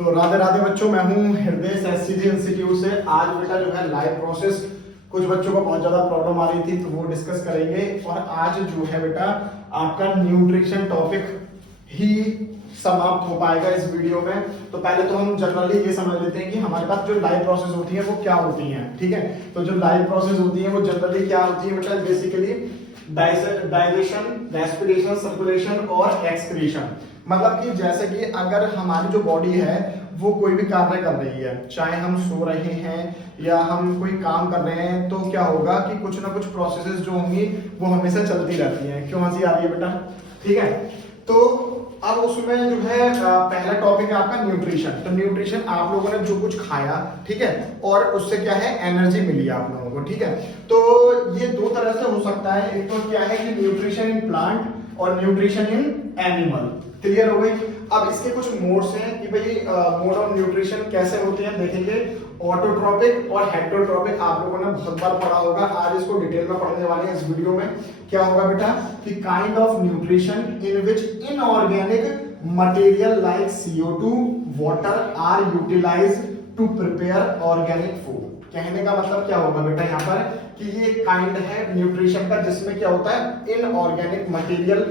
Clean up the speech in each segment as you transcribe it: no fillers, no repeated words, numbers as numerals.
तो राधे राधे बच्चों, मैं हूं हृदय एससीजी इंस्टीट्यूट से। आज बेटा जो है लाइव प्रोसेस, कुछ बच्चों को बहुत ज्यादा प्रॉब्लम आ रही थी तो वो डिस्कस करेंगे। और आज जो है बेटा आपका न्यूट्रिशन टॉपिक ही समाप्त हो पाएगा इस वीडियो में। तो पहले तो हम जनरली ये समझ लेते हैं कि हमारे पास जो लाइव प्रोसेस होती है वो क्या होती हैं। ठीक है, तो जो लाइव प्रोसेस होती है वो जनरली क्या होती है बेटा, बेसिकली डाइजेशन, रेस्पिरेशन, सर्कुलेशन और एक्सक्रीशन। मतलब कि जैसे कि अगर हमारी जो बॉडी है वो कोई भी कार्य कर रही है, चाहे हम सो रहे हैं या हम कोई काम कर रहे हैं, तो क्या होगा कि कुछ ना कुछ प्रोसेसेस जो होंगी वो हमेशा चलती रहती हैं। क्यों हंसी आ रही है बेटा? ठीक है, तो अब उसमें जो है पहला टॉपिक है आपका न्यूट्रिशन। तो न्यूट्रिशन आप लोगों ने जो कुछ खाया, ठीक है, और उससे क्या है, एनर्जी मिली आप लोगों को। ठीक है, तो ये दो तरह से हो सकता है। एक तो क्या है कि न्यूट्रिशन इन प्लांट और न्यूट्रिशन इन एनिमल। क्लियर हो गई? अब इसके कुछ मोड्स हैं कि भाई मोड ऑफ न्यूट्रिशन कैसे होते हैं देखेंगे। ऑटोट्रोपिक और हेटेरोट्रोपिक आप लोगों ने बहुत बार पढ़ा होगा, आज इसको डिटेल में पढ़ने वाले हैं इस वीडियो में। क्या होगा बेटा कि kind of nutrition in which inorganic material like CO2 water are utilised to prepare organic food. कहने का मतलब क्या होगा बेटा यहाँ पर कि ये काइंड है न्यूट्रिशन का जिसमें क्या होता है, इनऑर्गेनिक मटेरियल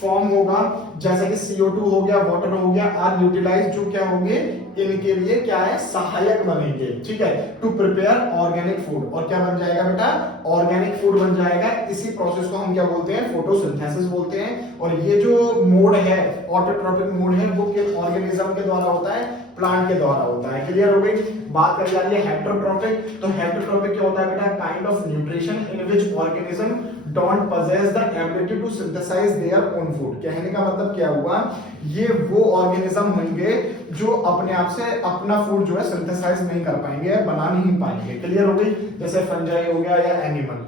फॉर्म होगा, जैसे कि CO2 हो गया, वाटर हो गया, आर यूटिलाइज, जो क्या होंगे, इनके लिए क्या है, सहायक बनेंगे। ठीक है, टू प्रिपेयर ऑर्गेनिक फूड। और क्या बन जाएगा बेटा, ऑर्गेनिक फूड बन जाएगा। इसी प्रोसेस को हम क्या बोलते हैं, फोटोसिंथेसिस बोलते हैं। और ये जो मोड है, ऑटोट्रोपिक मोड है, वो किस ऑर्गेनिज्म के द्वारा होता है, प्लांट के द्वारा होता है। क्लियर हो गई? बात करी जा रही है हेटेरोट्रोपिक। तो हेटेरोट्रोपिक क्या होता है बेटा, kind of nutrition in which organism don't possess the ability to synthesize their own food। कहने का मतलब क्या हुआ, ये वो ऑर्गेनिज्म होंगे जो अपने आप से अपना फूड जो है सिंथेसाइज नहीं कर पाएंगे, बना नहीं पाएंगे। क्लियर हो गई? जैसे फंजाई हो गया या एनिमल।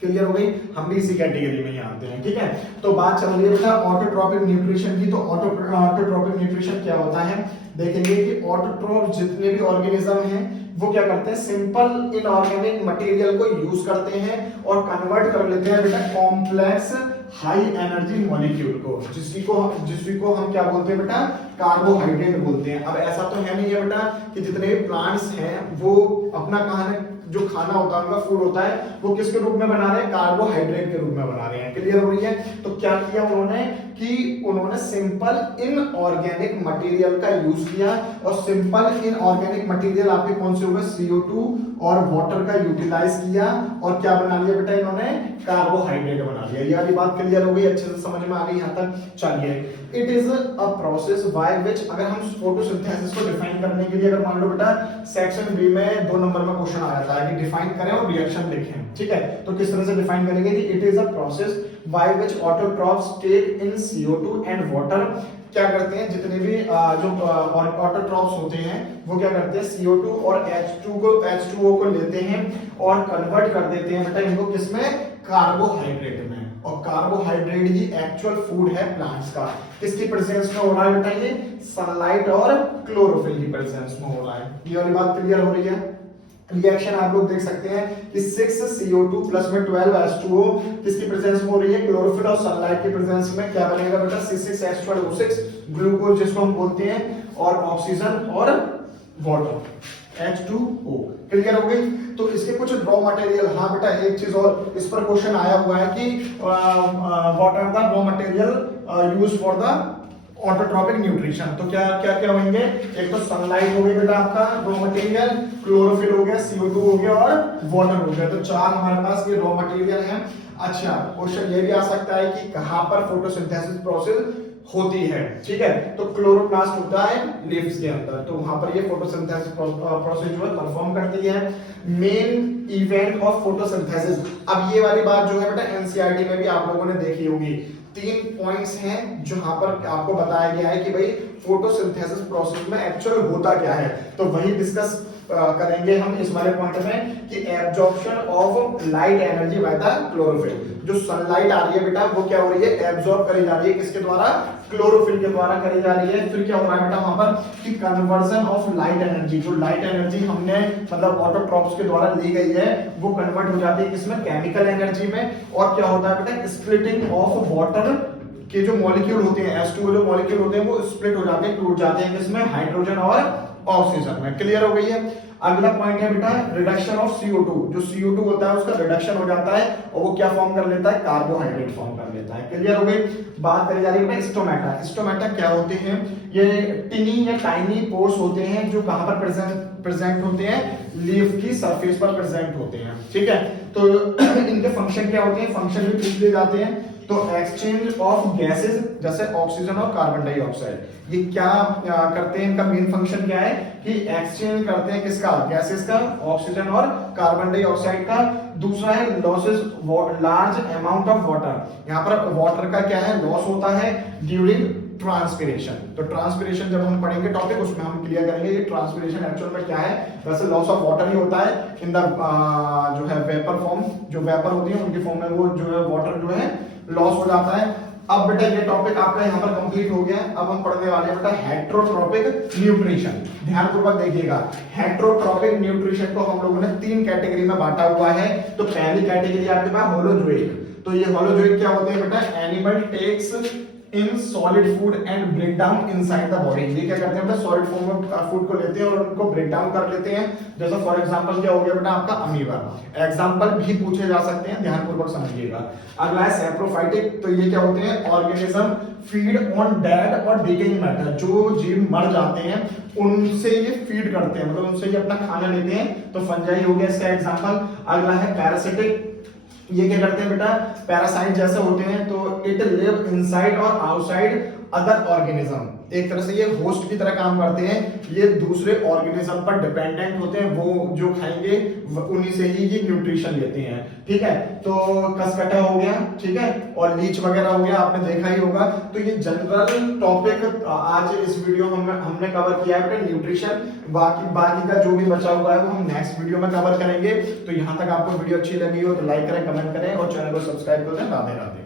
क्लियर हो गई? हम भी इसी कैटेगरी में ही आते हैं। ठीक है, तो बात चल रही है बेटा ऑटोट्रोपिक न्यूट्रिशन की। तो ऑटोट्रोपिक न्यूट्रिशन क्या होता है, देखेंगे कि ऑटोट्रोप जितने भी ऑर्गेनिज्म हैं वो क्या करते हैं, सिंपल इनऑर्गेनिक मटेरियल को यूज करते हैं और कन्वर्ट कर लेते हैं बेटा कॉम्प्लेक्स हाई एनर्जी मॉलिक्यूल को, जिसको हम क्या बोलते हैं बेटा, कार्बोहाइड्रेट बोलते हैं। अब ऐसा तो है नहीं है बेटा कि जितने भी प्लांट्स हैं वो अपना जो खाना होता है, उनका फूड होता है, वो किसके रूप में बना रहे हैं, कार्बोहाइड्रेट के रूप में बना रहे हैं। क्लियर हो रही है? तो क्या किया उन्होंने कि उन्होंने सिंपल इनऑर्गेनिक मटेरियल का यूज किया। और सिंपल इनऑर्गेनिक मटेरियल आपके कौन से हुए, CO2 और वाटर का यूटिलाइज किया और क्या बना लिया बेटा, इन्होंने कार्बोहाइड्रेट बना लिया। ये वाली बात क्लियर हो गई? अच्छे से समझ में आ गई यहाँ तक? चलिए, it is a process by विच, अगर हम फोटोसिंथेसिस को डिफाइन करने के लिए, अगर मान लो बेटा सेक्शन बी में 2 नंबर में क्वेश्चन आया था कि डिफाइन करें और रिएक्शन लिखें। ठीक है, तो किस तरह से डिफाइन करेंगे कि it is a process by which autotrophs take in CO2 and water. क्या करते हैं, जितने भी जो ऑटोट्रोप्स होते हैं वो क्या करते हैं, CO2 और H2O को लेते हैं और कन्वर्ट कर देते हैं बेटा इनको किसमें, कार्बोहाइड्रेट में। और कार्बोहाइड्रेट ही एक्चुअल फूड है प्लांट्स का। किसकी प्रेजेंस में हो रहा है बेटा, ये सनलाइट और क्लोरोफिल की प्रेजेंस में हो रहा है। ये वाली बात क्लियर हो रही है? रिएक्शन आप लोग देख सकते हैं कि 6 CO2 प्लस में 12 H2O किसकी प्रेजेंस में हो रही है, क्लोरोफिल और सनलाइट की प्रेजेंस में। क्या बनेगा बेटा, C6H12O6 ग्लूकोज जिसको हम बोलते हैं, और ऑक्सीजन और वाटर H2O। क्लियर हो गई? तो इसके कुछ रॉ मटेरियल, हाँ बेटा एक चीज और इस पर क्वेश्चन आया हुआ है कि what are the raw material used for the autotrophic nutrition. तो क्या क्या क्या होंगे, एक तो सनलाइट हो गई बेटा आपका रॉ मटेरियल, क्लोरोफिल हो गया, CO2 हो गया और वाटर हो गया। तो 4 हमारे पास ये रॉ मटेरियल हैं। अच्छा, क्वेश्चन ये भी आ सकता है कि कहां पर फोटोसिंथेसिस प्रोसेस होती है। ठीक है, तो क्लोरोप्लास्ट होता है लीव्स के अंदर, तो वहां पर ये फोटोसिंथेसिस प्रोसेस जो है परफॉर्म करती है। मेन इवेंट ऑफ फोटोसिंथेसिस, अब ये वाली बात जो है बेटा NCERT में भी आप लोगों ने देखी होगी। 3 पॉइंट्स हैं जहां पर आपको बताया गया है कि भाई फोटोसिंथेसिस प्रोसेस में एक्चुअल होता क्या है। तो वही डिस्कस करेंगे हम इस वाले पॉइंट में कि absorption of light energy by the chlorophyll. जो सनलाइट आ रही है बेटा वो क्या हो रही है, एब्जॉर्ब करी जा रही है, किसके द्वारा, क्लोरोफिल के द्वारा करी जा रही है। फिर क्या हो रहा है बेटा वहां पर कि कन्वर्जन ऑफ लाइट एनर्जी, जो लाइट एनर्जी हमने मतलब ऑटोट्रोप्स के द्वारा ली गई है वो कन्वर्ट हो जाती है किसमें, केमिकल एनर्जी में। और क्या होता है बेटा, स्प्लिटिंग ऑफ वाटर के जो मॉलिक्यूल होते हैं, H2O जो मॉलिक्यूल होते हैं वो स्प्लिट हो जाते हैं, टूट जाते हैं किसमें, हाइड्रोजन और ऑक्सीजन में। क्लियर हो गई है। अगला पॉइंट है बेटा रिडक्शन ऑफ CO2। जो CO2 होता है उसका रिडक्शन हो जाता है और वो क्या फॉर्म कर लेता है, कार्बोहाइड्रेट फॉर्म कर लेता है। क्लियर हो गई। बात करी जा रही है स्टोमेटा। स्टोमेटा क्या होते हैं, ये टिनी या टाइनी पोर्स होते हैं जो कहां पर प्रेजेंट होते हैं, लीफ की सरफेस पर प्रेजेंट होते हैं। ठीक है, तो इनके फंक्शन क्या होते हैं, फंक्शन भी पूछ ले जाते हैं। तो एक्सचेंज ऑफ गैसेस जैसे ऑक्सीजन और कार्बन डाइऑक्साइड, ये क्या करते हैं, इनका मेन फंक्शन क्या है कि एक्सचेंज करते हैं किसका, गैसेस का, ऑक्सीजन और कार्बन डाइऑक्साइड का। दूसरा है losses large amount of water. यहाँ पर वाटर का क्या है, लॉस होता है ड्यूरिंग ट्रांसपिरेशन। तो ट्रांसपिरेशन जब हम पढ़ेंगे टॉपिक उसमें हम क्लियर करेंगे ये ट्रांसपिरेशन एक्चुअल में क्या है। वैसे लॉस ऑफ वाटर ही होता है इन द जो है वेपर फॉर्म, जो वेपर होती है उनकी फॉर्म में वो जो है वाटर जो है लॉस हो जाता है। अब बेटा ये टॉपिक आपका यहाँ पर कंप्लीट हो गया। अब हम पढ़ने वाले हैं बेटा हेट्रोट्रोपिक न्यूट्रिशन। ध्यानपूर्वक देखिएगा, हेट्रोट्रोपिक न्यूट्रिशन को हम लोगों ने 3 कैटेगरी में बांटा हुआ है। तो पहली कैटेगरी आपके पास होलोजोइक। तो ये होलोजोइक क्या होते हैं बेटा, animal takes in solid food and break down inside the body. ये क्या करते हैं बेटा, सॉलिड फॉर्म में फूड को लेते हैं और उनको ब्रेक डाउन कर लेते हैं। जैसा फॉर एग्जांपल क्या हो गया बेटा आपका अमीबा। एग्जांपल भी पूछे जा सकते हैं, ध्यानपूर्वक समझिएगा। अगला है सैप्रोफाइटिक। तो ये क्या होते हैं, ऑर्गेनिज्म फीड ऑन डेड और डिकेइंग मैटर। जो जीव मर जाते हैं उनसे ये फीड करते हैं, मतलब उनसे ये अपना खाना लेते हैं। तो फंजाई हो गया इसका एग्जांपल। अगला है पैरासिटिक। ये क्या करते हैं बेटा, पैरासाइट जैसे होते हैं। तो इट लिव इनसाइड और आउटसाइड अदर ऑर्गेनिज्म। एक तरह से ये होस्ट की तरह काम करते हैं, ये दूसरे ऑर्गेनिज्म पर डिपेंडेंट होते हैं, वो जो खाएंगे उन्हीं से ही ये न्यूट्रिशन लेते हैं। ठीक है, तो कसकटा हो गया, ठीक है, और लीच वगैरह हो गया, आपने देखा ही होगा। तो ये जनरल टॉपिक आज इस वीडियो में हमने कवर किया है न्यूट्रिशन। बाकी का जो भी बचा हुआ है वो हम नेक्स्ट वीडियो में कवर करेंगे। तो यहाँ तक आपको वीडियो अच्छी लगी हो तो लाइक करें, कमेंट करें और चैनल को सब्सक्राइब करें। राधे राधे।